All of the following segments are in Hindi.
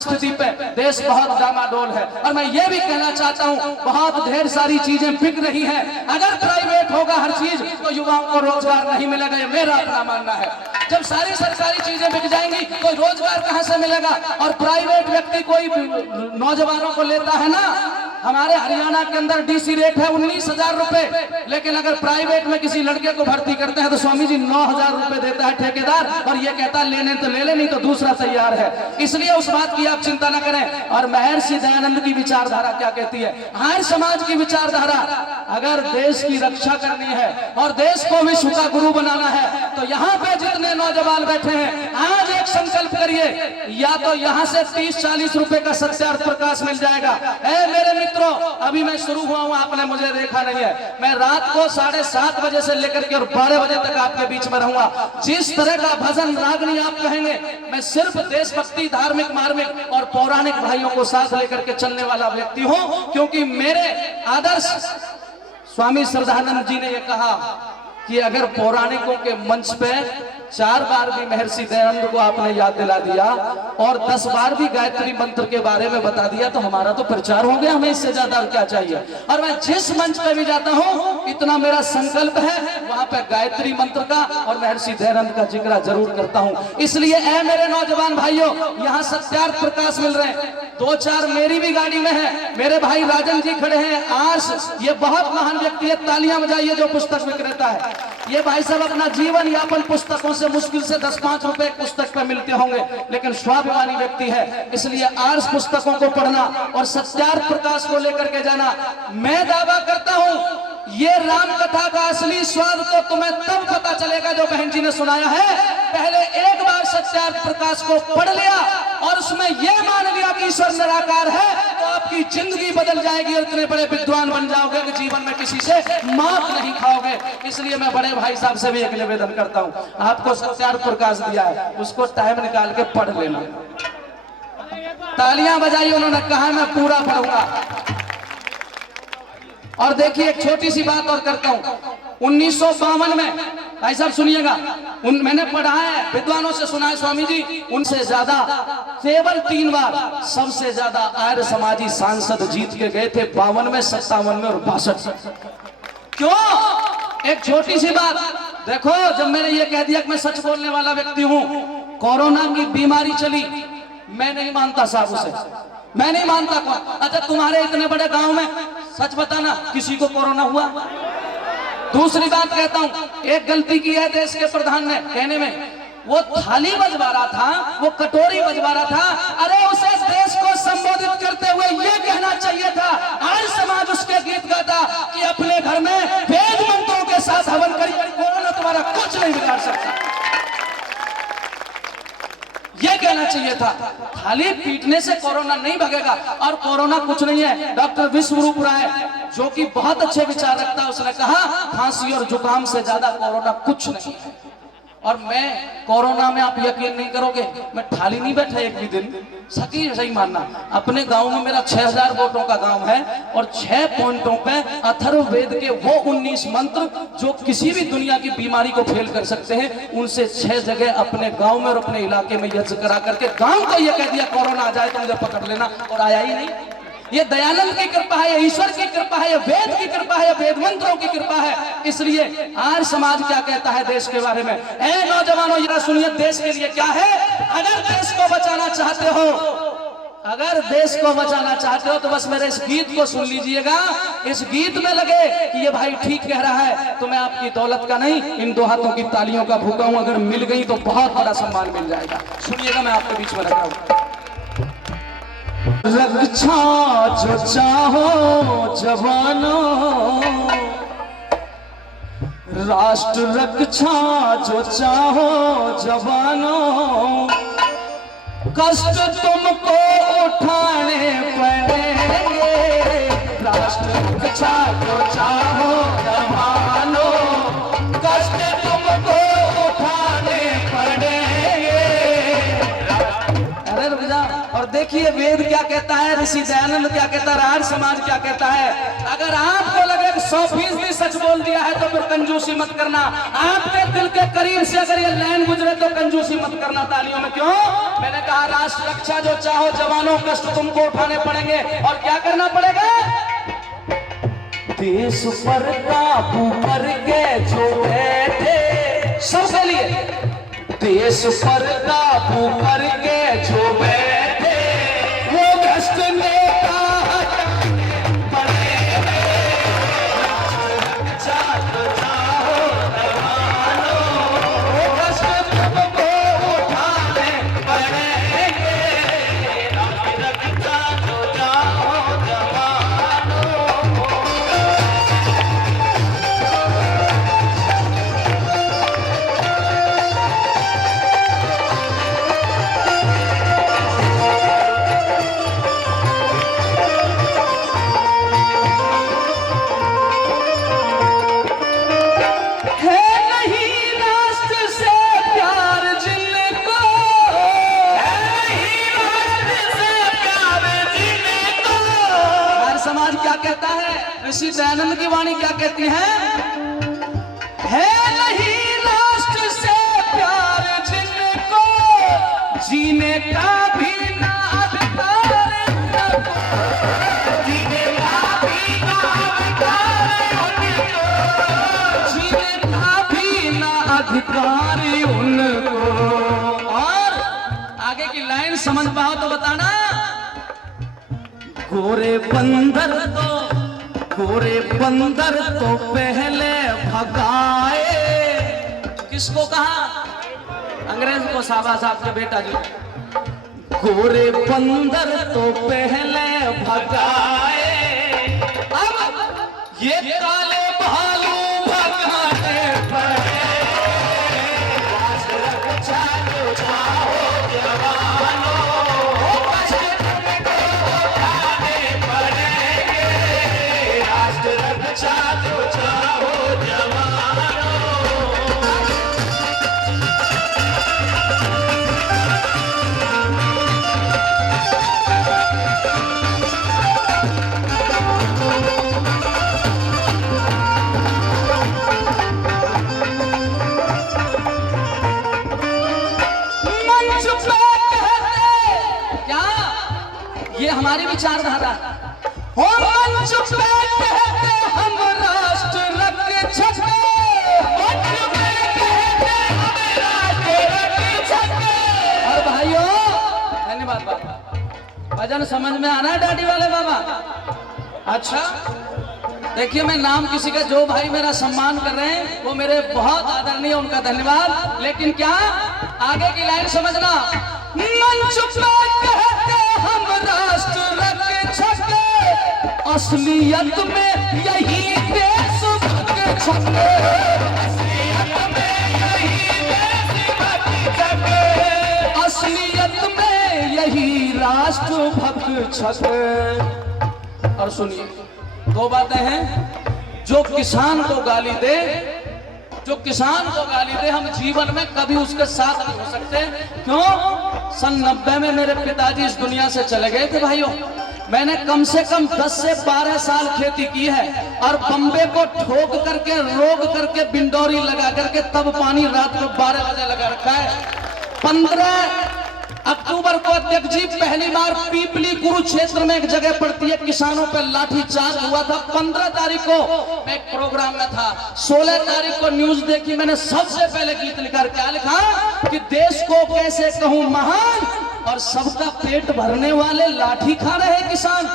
स्थिति पे देश बहुत डामाडोल है। और मैं ये भी कहना चाहता हूँ, बहुत ढेर सारी चीजें बिक रही हैं। अगर प्राइवेट होगा हर चीज तो युवाओं को रोजगार नहीं मिलेगा, ये मेरा अपना मानना है। जब सारी सरकारी चीजें बिक जाएंगी तो रोजगार कहां से मिलेगा? और प्राइवेट व्यक्ति कोई नौजवानों को लेता है ना, हमारे हरियाणा के अंदर डीसी रेट है 19,000 रुपए, लेकिन अगर प्राइवेट में किसी लड़के को भर्ती करते हैं तो स्वामी जी 9,000 रुपए देता है ठेकेदार, और ये कहता है लेने तो ले ले, नहीं तो दूसरा तैयार है। इसलिए उस बात की आप चिंता न करें। और महर्षि दयानंद की विचारधारा क्या कहती है? हर समाज की विचारधारा, अगर देश की रक्षा करनी है और देश को विश्व का गुरु बनाना है तो यहाँ पे जितने नौजवान बैठे हैं आज एक संकल्प करिए, या तो यहाँ से 30-40 रुपए का सत्यार्थ प्रकाश मिल जाएगा। मेरे मित्रों, अभी मैं शुरू हुआ हूँ, आपने मुझे देखा नहीं है। मैं रात को 7:30 बजे से लेकर के और 12 बजे तक आपके बीच में रहूंगा। जिस तरह का भजन रागनी आप कहेंगे, मैं सिर्फ देशभक्ति, धार्मिक, मार्मिक और पौराणिक भाइयों को साथ लेकर के चलने वाला व्यक्ति हूं, क्योंकि मेरे आदर्श स्वामी श्रद्धानंद जी ने यह कहा कि अगर पौराणिकों के मंच पे 4 बार भी महर्षि दयानंद को आपने याद दिला दिया और 10 बार भी गायत्री मंत्र के बारे में बता दिया तो हमारा तो प्रचार हो गया। हमें इससे ज्यादा क्या चाहिए? और मैं जिस मंच पे भी जाता हूँ, इतना मेरा संकल्प है, वहां पे गायत्री मंत्र का और महर्षि दयानंद का जिक्र जरूर करता हूँ। इसलिए मेरे नौजवान भाइयों, यहाँ सत्यार्थ प्रकाश मिल रहे हैं। 2-4 मेरी भी गाड़ी में है। मेरे भाई राजन जी खड़े हैं, आर्स, ये बहुत महान व्यक्ति है, तालियां बजाइए जो पुस्तक विक्रेता है। ये भाई साहब अपना जीवन यापन पुस्तकों से मुश्किल से 10-5 रुपए पुस्तक पे मिलते होंगे, लेकिन स्वाभिमानी व्यक्ति है। इसलिए आर्स पुस्तकों को पढ़ना और सत्यार्थ प्रकाश को लेकर के जाना। मैं दावा करता हूं, ये राम कथा का असली स्वाद तो तुम्हें तब पता चलेगा जो बहन जी ने सुनाया है। पहले एक बार सत्यार्थ प्रकाश को पढ़ लिया और उसमें यह मान लिया कि ईश्वर निराकार है, तो आपकी जिंदगी बदल जाएगी और इतने बड़े विद्वान बन जाओगे कि जीवन में किसी से मात नहीं खाओगे। इसलिए मैं बड़े भाई साहब से भी एक निवेदन करता हूं, आपको सत्यार्थ प्रकाश दिया है, उसको टाइम निकाल के पढ़ लेना। तालियां बजाई, उन्होंने कहा मैं पूरा पढ़ूंगा। और देखिए एक छोटी सी बात और करता हूं, 1952 में, भाई साहब सुनिएगा, मैंने पढ़ा है, विद्वानों से सुना है स्वामी जी, उनसे ज्यादा केवल 3 बार सबसे ज्यादा आर्य समाजी सांसद जीत के गए थे, 52 में, 57 में और 62। क्यों? एक छोटी सी बात देखो, जब मैंने ये कह दिया कि मैं सच बोलने वाला व्यक्ति हूं, कोरोना की बीमारी चली, मैं नहीं मानता साहब उसे, मैं नहीं मानता। कौन? अच्छा, तुम्हारे इतने बड़े गांव में सच बताना किसी को कोरोना हुआ? दूसरी बात कहता हूं, एक गलती की है देश के प्रधान ने कहने में, वो थाली बजवा रहा था, वो कटोरी बजवा रहा था। अरे उसे देश को संबोधित करते हुए ये कहना चाहिए था, आज समाज उसके गीत गाता कि अपने घर में वेद मंत्रों के साथ हवन करिए, कोरोना तुम्हारा कुछ नहीं बिगाड़ सकता। ये कहना चाहिए था। थाली पीटने से कोरोना नहीं भगेगा, और कोरोना कुछ नहीं है। डॉक्टर विश्वरूप राय, जो कि बहुत अच्छे विचार रखता है, उसने कहा खांसी और जुकाम से ज्यादा कोरोना कुछ नहीं है। और मैं कोरोना में, आप यकीन नहीं करोगे, मैं थाली नहीं बैठा एक भी दिन, सही मानना। अपने गांव में मेरा 6000 वोटों का गांव है और 6 पॉइंटों पे अथर्ववेद के वो 19 मंत्र जो किसी भी दुनिया की बीमारी को फेल कर सकते हैं, उनसे 6 जगह अपने गांव में और अपने इलाके में यज्ञ करा करके गांव को यह कह दिया कोरोना आ जाए तो मुझे पकड़ लेना, और आया ही नहीं। ये दयानंद की कृपा है, ये ईश्वर की कृपा है, ये वेद की कृपा है, वेद मंत्रों की कृपा है। इसलिए आज समाज क्या कहता है देश के बारे में? नौजवानों जरा सुनिए, देश के लिए क्या है। अगर देश को बचाना चाहते हो, अगर देश को बचाना चाहते हो तो बस मेरे इस गीत को सुन लीजिएगा। इस गीत में लगे कि ये भाई ठीक कह रहा है, तो मैं आपकी दौलत का नहीं, इन 2 हाथों की तालियों का भूखा हूं। अगर मिल गई तो बहुत बड़ा सम्मान मिल जाएगा। सुनिएगा, मैं आपके बीच में रख रहा हूं। रक्षा जो चाहो जवानों, राष्ट्र रक्षा जो चाहो जवानों, कष्ट तुमको उठाने पड़ेंगे। राष्ट्र रक्षा जो चाहो जवानों, कष्ट तुमको उठाने पड़ेंगे। अरे रुक जा। और देखिए वेद क्या कहता है, ऋषि दयानंद क्या कहता है, आर्य समाज क्या कहता है। अगर आपको लगे 100% सच बोल दिया है तो फिर कंजूसी मत करना। आपके दिल के करीब से अगर ये लाइन गुजरे तो कंजूसी मत करना। तालियों में क्यों? मैंने कहा राष्ट्र रक्षा जो चाहो जवानों, कष्ट तुमको उठाने पड़ेंगे। और क्या करना पड़ेगा? देश पर काबू करके जो बैठे, सबके लिए देश पर काबू करके जो बैठे, वो भ्रष्ट नेता हटाने पड़ेंगे। चाहो जवानों, वो भ्रष्ट तुमको उठाने पड़ेंगे। रक्षा जो चाहो जवानों। ऋषि दयानंद की वाणी क्या कहती है? नहीं राष्ट्र से प्यार जिनको, जीने का भी ना अधिकार, जीने का भी ना अधिकार उनको, जीने का भी ना अधिकार उनको। और आगे की लाइन समझ पाओ तो बताना। गोरे बंदर तो पहले भगाए। किसको कहा? अंग्रेज को। शाबाश आपके बेटा जी। गोरे बंदर तो पहले भगाए, अब ये काले भालू भगाने पड़े। रक्षा जो चाहो जवानों, रक्षा जो चाहो जवानों। मंच पे कहते क्या? ये हमारी विचारधारा। हो मंच पे कहते हम राष्ट्र रक्षक, मंच पे कहते हम राष्ट्र रक्षक। और भाइयों, धन्यवाद बाबा। भजन समझ में आ रहा है दाढ़ी वाले बाबा? अच्छा, देखिए मैं नाम किसी का, जो भाई मेरा सम्मान कर रहे हैं वो मेरे बहुत आदरणीय, उनका धन्यवाद। लेकिन क्या आगे की लाइन समझना। मंच पे कहते हम राष्ट्र रक्षक, असलियत में यही देशभक्त छक, असलियत में यही देशभक्त छक, असलियत में यही राष्ट्रभक्त छक। और सुनिए, दो बातें हैं। जो किसान को गाली दे, जो किसान को गाली दे, हम जीवन में कभी उसके साथ नहीं हो सकते। क्यों? सन 90 में मेरे पिताजी इस दुनिया से चले गए थे भाइयों। मैंने कम से कम 10 से 12 साल खेती की है और बम्बे को ठोक करके, रोक करके, बिंडोरी लगा करके तब पानी रात को 12 बजे लगा रखा है। 15 अक्टूबर को अध्यक्ष जी पहली बार पीपली कुरुक्षेत्र में एक जगह पड़ती है, किसानों पर लाठीचार्ज हुआ था। 15 तारीख को मैं एक प्रोग्राम में था। 16 तारीख को न्यूज देखी, मैंने सबसे पहले गीत लिखा। क्या लिखा? कि देश को कैसे कहूं महान, और सबका पेट भरने वाले लाठी खा रहे किसान।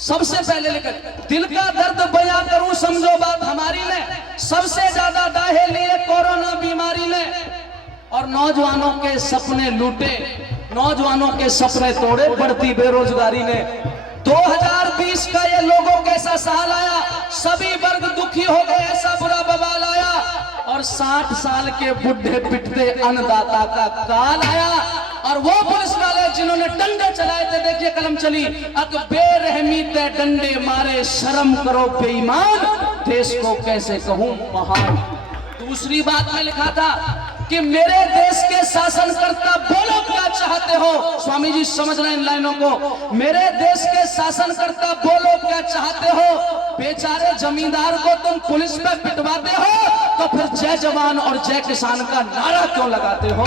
सबसे पहले लेकर दिल का दर्द बयां करूं, समझो बात हमारी ने। सबसे ज्यादा दाहे लिए कोरोना बीमारी ने, और नौजवानों के सपने लूटे, नौजवानों के सपने तोड़े बढ़ती बेरोजगारी ने। 2020 का ये लोगों कैसा साल आया, सभी वर्ग दुखी हो गए, ऐसा बुरा बवाल आया। और 60 साल के बुढ़े पिटते अन्नदाता का काल आया। और वो पुलिस वाले जिन्होंने डंडे चलाए थे, देखिए कलम चली, अक बेरहमी ते डंडे मारे, शर्म करो बेईमान, देश को कैसे कहूं महान। दूसरी बात में लिखा था कि मेरे देश के शासनकर्ता बोलो क्या चाहते हो। स्वामी जी समझ रहे हैं इन लाइनों को। मेरे देश के शासनकर्ता बोलो क्या चाहते हो। बेचारे जमींदार को तुम पुलिस पे पिटवाते हो तो फिर जय जवान और जय किसान का नारा क्यों लगाते हो।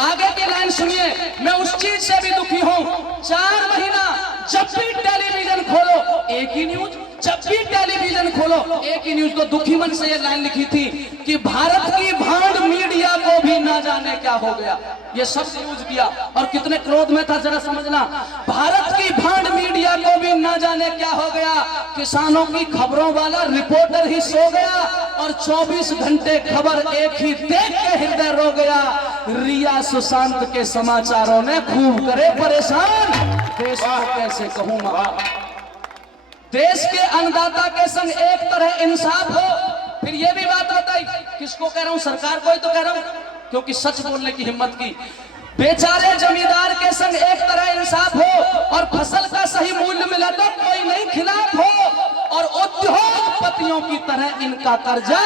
आगे की लाइन सुनिए, मैं उस चीज से भी दुखी हूं। 4 महीना जब भी टेलीविजन खोलो एक ही न्यूज, जब भी टेलीविजन खोलो एक ही न्यूज। तो दुखी मन से ये लाइन लिखी थी कि भारत की भांड मीडिया को भी ना जाने क्या हो गया। ये शब्द यूज किया और कितने क्रोध में था जरा समझना। भारत की भांड मीडिया को भी ना जाने क्या हो गया। किसानों की खबरों वाला रिपोर्टर ही सो गया और 24 घंटे खबर एक ही देख के हृदय रो गया। रिया सुशांत के समाचारों ने खूब करे परेशान। देश को कैसे कहूं मां। देश के अन्नदाता के संग एक तरह इंसाफ हो। फिर ये भी बात बताई, किसको कह रहा हूं, सरकार को ही तो कह रहा हूं, क्योंकि सच बोलने की हिम्मत की। बेचारे जमींदार के संग एक तरह इंसाफ हो और फसल का सही मूल्य मिला तो कोई नहीं खिलाफ हो। और उद्योगपतियों की तरह इनका कर्जा।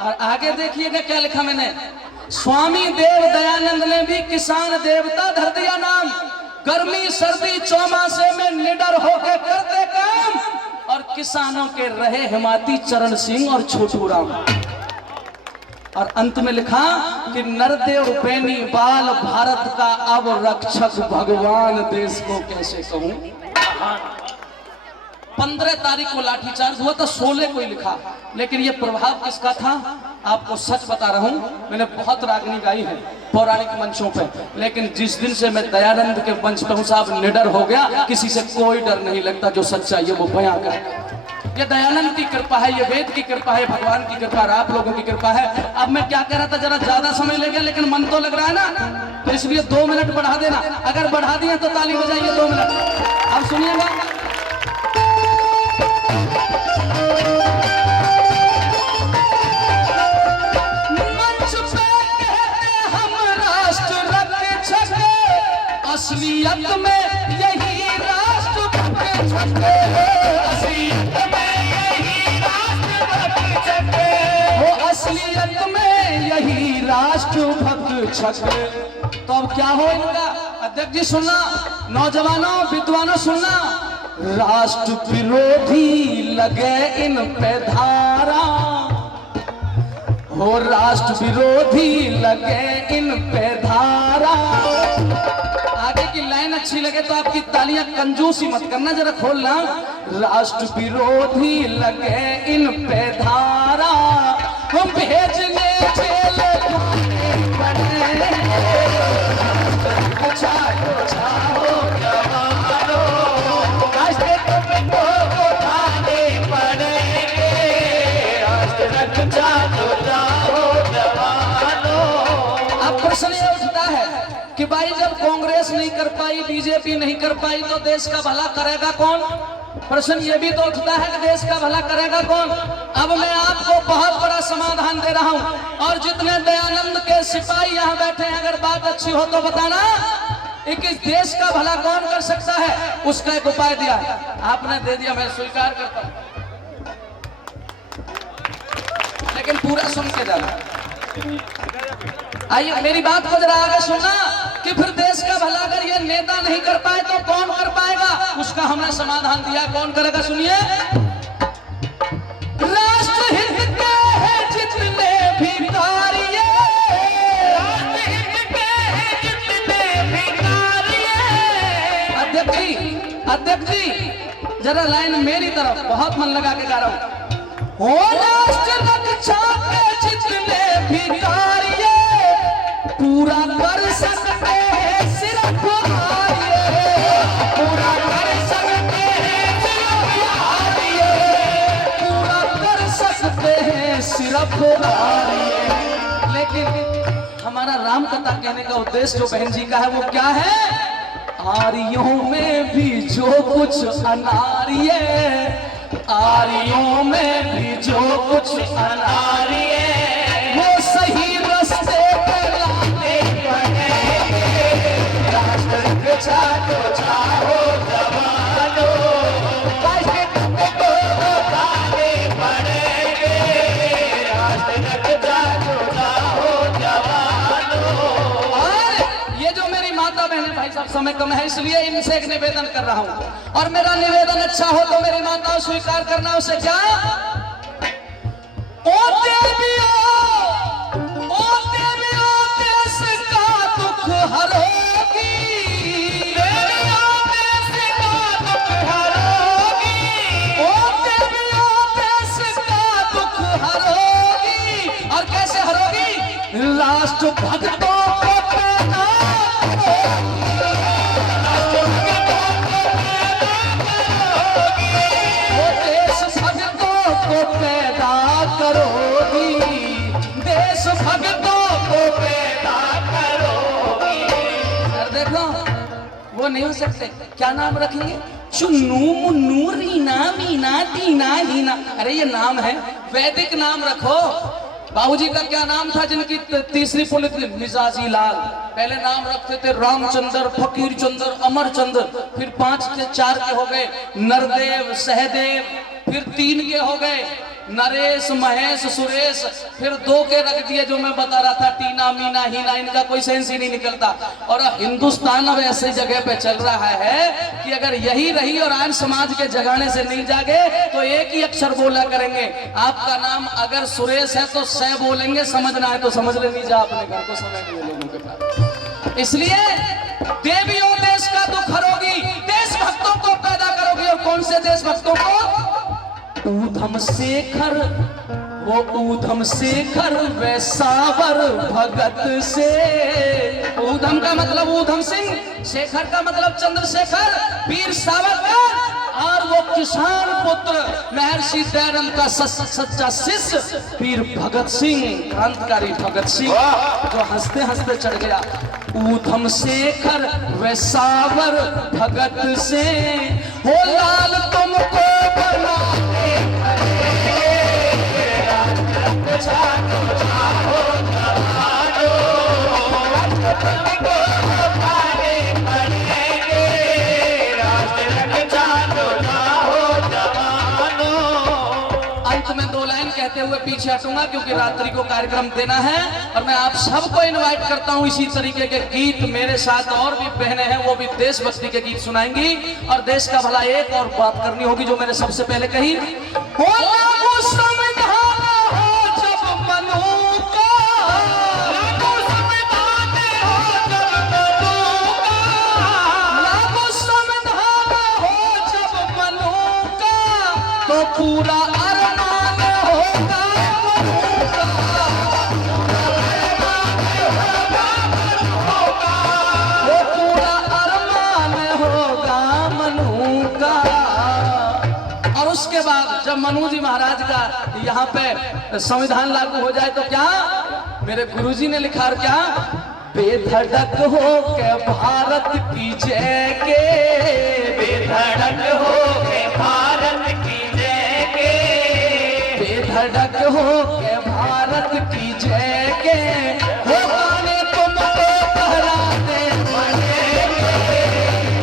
और आगे देखिएगा क्या लिखा मैंने। स्वामी देव दयानंद ने भी किसान देवता धर दिया नाम। गर्मी सर्दी चौमासे में निडर होकर करते काम और किसानों के रहे हिमाती चरण सिंह और छोटू राम। और अंत में लिखा कि नरदेव बेनी बाल भारत का अब रक्षक भगवान देश को कैसे कहूं। 15 तारीख को लाठीचार्ज हुआ था, 16 को ही लिखा। लेकिन ये प्रभाव किसका था आपको सच बता रहा हूं। मैंने बहुत रागनी गाई है पौराणिक मंचों पे, लेकिन जिस दिन से मैं दयानंद के मंच पे हूं साहब, निडर हो गया। किसी से कोई डर नहीं लगता, जो सच्चाई है वो बयां कर। ये दयानंद की कृपा है, ये वेद की कृपा है, भगवान की कृपा है, आप लोगों की कृपा है। अब मैं क्या कह रहा था, जरा ज्यादा समय ले गया लेकिन मन तो लग रहा है ना, तो इसलिए 2 मिनट बढ़ा देना। अगर बढ़ा दिए तो ताली बजाइए 2 मिनट। अब सुनिएगा। असलियत में यही राष्ट्रभक्त छके, असलियत में यही राष्ट्रभक्त छके, वो असलियत में यही राष्ट्रभक्त छके। तो अब क्या हो इनका। अध्यक्ष जी सुनना, नौजवानों विद्वानों सुनना। राष्ट्र विरोधी लगे इन पे धारा, हो राष्ट्र विरोधी लगे इन पे धारा। आगे की लाइन अच्छी लगे तो आपकी तालियां कंजूसी मत करना, जरा खोलना। राष्ट्र विरोधी लगे इन पे धारा, हम भेजने जेल अब प्रश्न ये उठता है कि भाई जब कांग्रेस नहीं कर पाई, बीजेपी नहीं कर पाई, तो देश का भला करेगा कौन। प्रश्न ये भी तो उठता है कि देश का भला करेगा कौन। अब मैं आपको बहुत बड़ा समाधान दे रहा हूं और जितने दयानंद के सिपाही यहां बैठे हैं, अगर बात अच्छी हो तो बताना। इस देश का भला कौन कर सकता है, उसका एक उपाय दिया आपने, दे दिया, मैं स्वीकार करता हूं, लेकिन पूरा सुन के जाना। आइए मेरी बात को जरा आगे सुनना कि फिर देश का भला अगर ये नेता नहीं कर पाए तो कौन कर पाएगा, उसका हमने समाधान दिया। कौन करेगा सुनिए। राष्ट्रहित के हैं जितने भी कार्य, राष्ट्रहित के हैं जितने भी कार्य। अध्यक्ष जी जरा लाइन मेरी तरफ, बहुत मन लगा के गा रहा हूं। हो राष्ट्र रक्षा के जितने भी कार्य पूरा कर सकते हैं सिर्फ आर्य, पूरा कर सकते हैं सिर्फ आर्य, पूरा कर सकते हैं सिर्फ आर्य। लेकिन हमारा राम कथा कहने का उद्देश्य जो बहन जी का है वो क्या है। आर्यों में भी जो कुछ अनार्य, आर्यों में भी जो कुछ अनार्य, वो सही रास्ते पे लाने पड़ेंगे। राष्ट्र रक्षा को चाहो जवानों, राष्ट्र को लाने पड़ेंगे। राष्ट्र रक्षा को बहने भाई साहब, समय कम है इसलिए इनसे एक निवेदन कर रहा हूं, और मेरा निवेदन अच्छा हो तो मेरी माताओं स्वीकार करना। उसे क्या ओ देवियों, ओ देवियों, देश का दुख हरोगी, देवियों देश का दुख हरोगी, ओ देवियों देश का दुख हरोगी। और कैसे हरोगी? राष्ट्र भक्तों को पैदा करोगी, देश भक्तों को पैदा करोगी। सर देखो, वो नहीं हो सकते। क्या नाम रखेंगे? चुन्नू, मुन्नू, रीना, मीना, टीना, हीना। अरे ये नाम है, वैदिक नाम रखो। बाबूजी का क्या नाम था जिनकी तीसरी पुण्यतिथि? मिजाजी लाल। पहले नाम रखते थे रामचंद्र, फकीर चंद्र, अमरचंद्र, फिर 5 के 4 के हो गए नरदेव, सहदेव, फिर 3 के हो गए नरेश, महेश, सुरेश, फिर 2 के रख दिए जो मैं बता रहा था, टीना, मीना, हीना। इनका कोई सेंस ही नहीं निकलता। और हिंदुस्तान अब ऐसी जगह पे चल रहा है कि अगर यही रही और आज समाज के जगाने से नहीं जागे तो एक ही अक्षर बोला करेंगे। आपका नाम अगर सुरेश है तो सह बोलेंगे, समझना है तो समझ लेनी, जा अपने घर को समय नहीं लोगों के पास। इसलिए देवियों देश का दुख हरोगी, देश भक्तों को पैदा करोगी। और कौन से देश भक्तों को? ऊधम शेखर, वो ऊधम शेखर वैसावर भगत से। ऊधम का मतलब ऊधम सिंह, शेखर का मतलब चंद्रशेखर, वीर सावरकर, और वो किसान पुत्र महर्षि दयानंद का सच्चा शिष्य वीर भगत सिंह, क्रांतिकारी भगत सिंह, जो हंसते हंसते चढ़ गया। ऊधम शेखर वैसावर भगत से, हो लाल तुमको बना अंत में 2 लाइन कहते हुए पीछे हटूंगा क्योंकि रात्रि को कार्यक्रम देना है। और मैं आप सबको इनवाइट करता हूं इसी तरीके के गीत। मेरे साथ और भी बहनें हैं, वो भी देशभक्ति के गीत सुनाएंगी और देश का भला। एक और बात करनी होगी जो मैंने सबसे पहले कही, तो पूरा अरमान होगा, वो पूरा अरमान होगा मनु का। और उसके बाद जब मनु जी महाराज का यहाँ पे संविधान लागू हो जाए तो क्या मेरे गुरुजी ने लिखा, और क्या बेधड़क हो के भारत की जय के, बेधड़क हो के भारत की जय के, बेधड़क हो के भारत की जय के, हो गाने तुमको कहराते बनेंगे,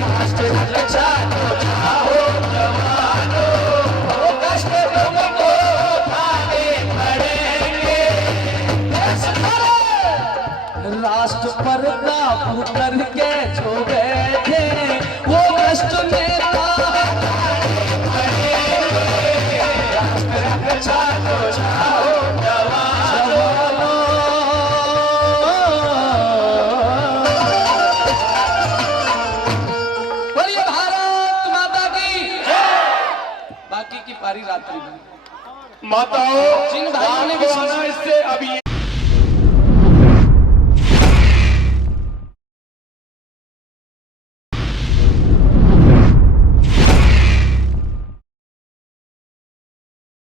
राष्ट्र रक्षा को चाहो जवानों, वो कष्ट तुमको उठाने पड़ेंगे। राष्ट्र पर काबू करके जो गए थे वो कष्ट नेता बोलिए भारत माता की। बाकी की पारी रात्रि में माताओं जिन भाइयों ने भी इससे अभी